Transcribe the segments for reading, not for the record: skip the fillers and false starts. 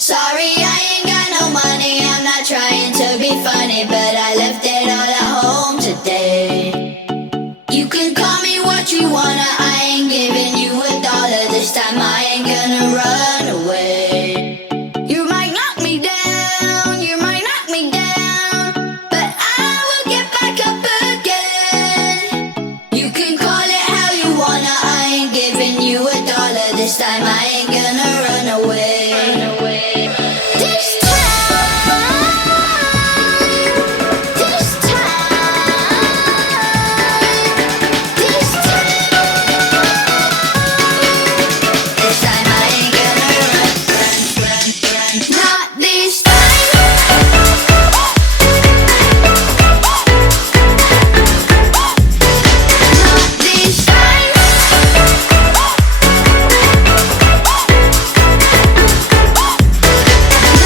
Sorry, I ain't got no money, I'm not trying to be funny, but I left it all at home today. You can call me what you wanna, I ain't giving you $1 this time, I ain't gonna run away. You might knock me down, you might knock me down, but I will get back up again. You can call it how you wanna, I ain't giving you $1 this time, I ain't gonna run away. This time, this time, this time I ain't gonna run. Not this time. Not this time.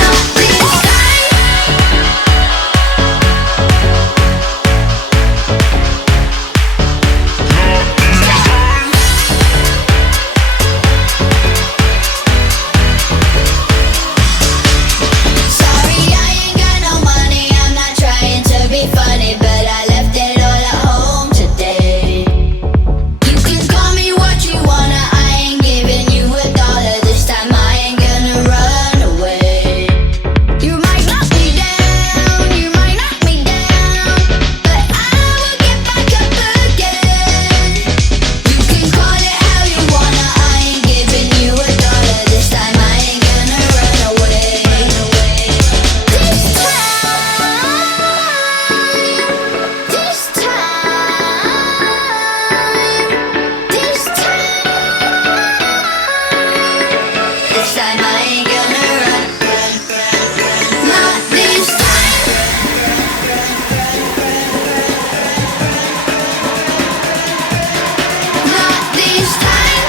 Not this time. Sorry, I ain't got no money, I'm not trying to be funny, but I left it all at home today. You can call me what you wanna, I ain't giving you $1 this time, I ain't gonna run away. You might knock me down, you might knock me down, but I will get back up again. You can call it how you wanna, I ain't giving you $1 this time, I ain't gonna run away. This time, this time I ain't gonna run. Not this time. Not this time.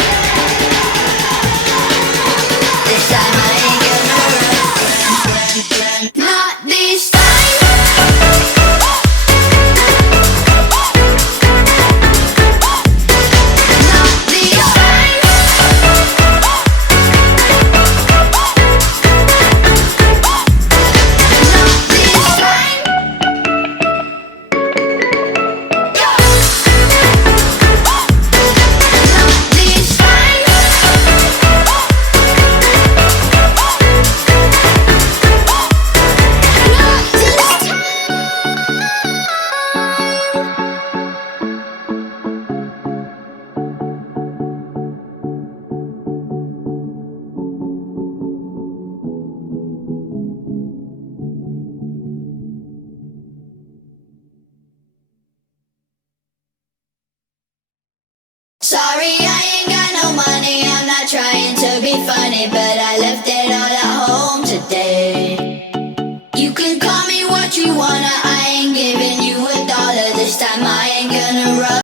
This time I ain't gonna run. Not this time. Not this time. Not this time. Not this time. Not this Sorry, I ain't got no money, I'm not trying to be funny, but I left it all at home today. You can call me what you wanna, I ain't giving you